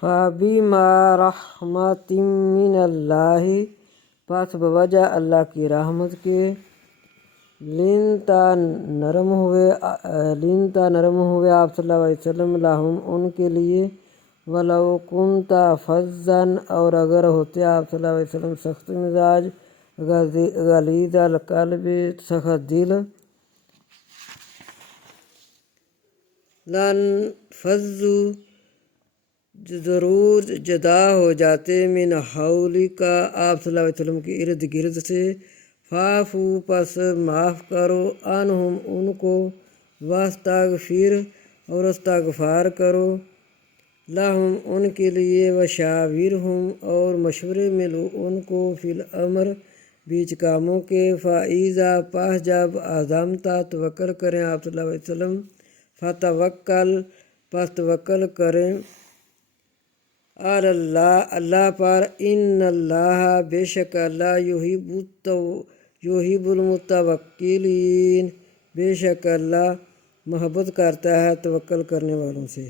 فَبِمَا رَحْمَةٍ مِّنَ اللَّهِ، پس بوجہ اللہ کی رحمت کے، لِنْتا نرم ہوئے آپ صلی اللہ علیہ وسلم، لہم ان کے لیے، وَلَوْ كُنْتَ فَظًّا، اور اگر ہوتے آپ صلی اللہ علیہ وسلم سخت مزاج، غلیظ القلب، سخت دل، لَانفَضُّوا، ضرور جدا ہو جاتے، من حولک، آپ صلی اللہ علیہ وسلم کے ارد گرد سے، فاعفو، پس معاف کرو، عنہم ان کو، واستغفر، اور استغفار کرو، لہم ان کے لیے، وشاورہم، اور مشورے میں لو ان کو، فی الامر، بیچ کاموں کے، فَإِذَا، پس جب، عزمت، توکل کریں آپ صلی اللہ علیہ وسلم، فتوکل، پس توکل کریں، علی اللہ، اللہ پر، ان اللہ، بے شک اللہ، یحب المتوکلین، بے شک اللہ محبت کرتا ہے توکل کرنے والوں سے۔